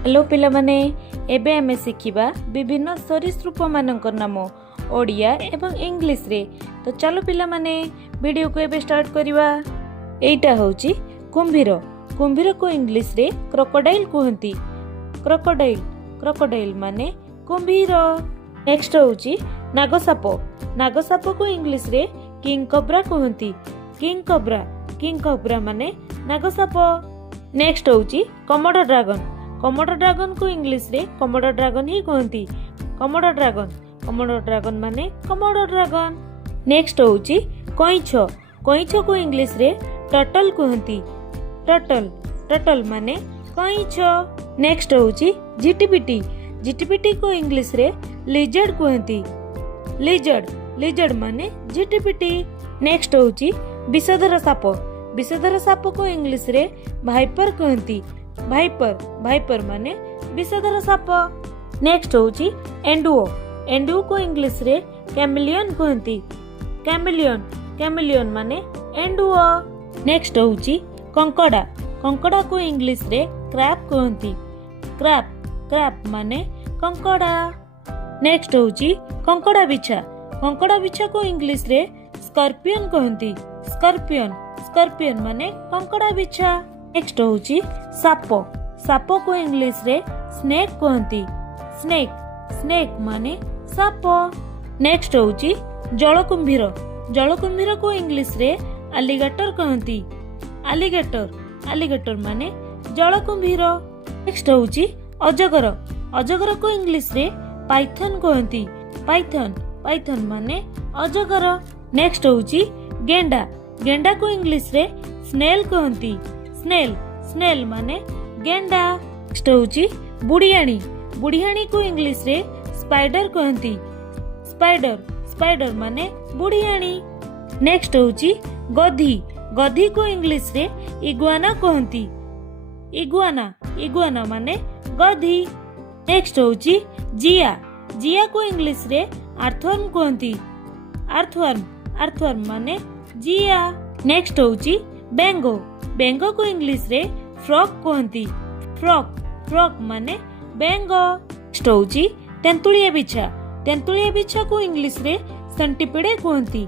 Hello पिला माने एबे हमें शिखिबा विभिन्न सरीसृप मानकर नाम ओडिया एवं इंग्लिश रे। तो चलो पिला माने वीडियो को एबे स्टार्ट करिवा। एइटा होची कुंभीर। कुंभीर को इंग्लिश रे क्रोकोडाइल कहंती। क्रोकोडाइल क्रोकोडाइल माने कुंभीर। नेक्स्ट होची नागसाप। नागसाप को इंग्लिश रे किंग कोब्रा कहंती। किंग कोब्रा किंग कोब्रा माने नागसाप। नेक्स्ट होची कमोडो ड्रैगन। कमोडो ड्रैगन को इंग्लिश रे कमोडो ड्रैगन ही कहती। कमोडो ड्रैगन माने कमोडो ड्रैगन। नेक्स्ट होची कइंछ। कइंछ को इंग्लिश रे टर्टल कहती। टर्टल माने कइंछ। नेक्स्ट होची झिटिपिटी। झिटिपिटी को इंग्लिश रे लिजर्ड कहती। लिजर्ड माने झिटिपिटी। नेक्स्ट होची विषधर साप। विषधर साप को इंग्लिश रे भाइपर कहती। भाइपर माने विषधर साप। नेक्स्ट होची एंडुओ। एंडुओ को इंग्लिश रे कैमेलियन कहती। कैमेलियन माने एंडुओ। नेक्स्ट होची कंकड़ा। कंकड़ा को इंग्लिश रे क्रैब कहती। क्रैब माने कंकड़ा। नेक्स्ट होची कंकड़ा बिछा। कंकड़ा बिछा को इंग्लिश रे स्कॉर्पियन कहती। स्कॉर्पियन माने कंकड़ा बिछा। नेक्स्ट होची साप। साप को इंग्लिश रे स्नेक कहती। स्नेक माने साप। नेक्स्ट होची जलकुंभीर। जलकुंभीर को इंग्लिश रे एलिगेटर कहती। एलिगेटर माने जलकुंभीर। नेक्स्ट होची अजगर। अजगर को इंग्लिश रे पाइथन कहती। पाइथन माने अजगर। नेक्स्ट होची गेंडा। गेंडा को इंग्लिश रे स्नेल कहती। स्नेल माने गेंडा। नेक्स्ट होची बुढ़ियाणी। बुढ़ियाणी को इंग्लिश रे स्पाइडर कहती। स्पाइडर माने बुढ़ियाणी। नेक्स्ट होची गधी। गधी को इंग्लिश रे इग्वाना कहती। इग्वाना माने गधी। नेक्स्ट होची जिया। जिया को इंग्लिश रे अर्थवर्म कहती। अर्थवर्म माने जिया। नेक्स्ट होची बेंगो। बेंगो को इंग्लिश रे फ्रॉक कहती। फ्रॉक माने बेंगो। नेक्स्ट होची तेंतुलिया बिछा। तेंतुलिया बिछा को इंग्लिश रे सेंटीपिडे कहती।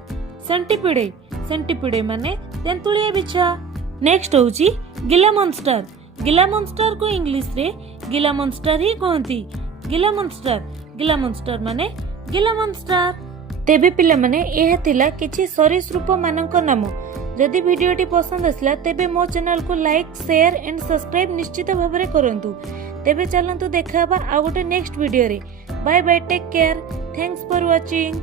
सेंटीपिडे माने तेंतुलिया बिछा। नेक्स्ट होची गिला मॉन्स्टर। गिला मॉन्स्टर को इंग्लिश रे गिला मॉन्स्टर ही कहती। गिला मॉन्स्टर माने गिला मॉन्स्टर। तेबे पिला माने एहा थिला किछि सरीसृप मानक नाम। जदि वीडियोटी पसंद आसला तेबे मो चैनल को लाइक शेयर एंड सब्सक्राइब निश्चित भाବରେ करंतु। तेबे चलंतु देखा आ गोटे नेक्स्ट वीडियो रे। Bye bye take care. Thanks for watching.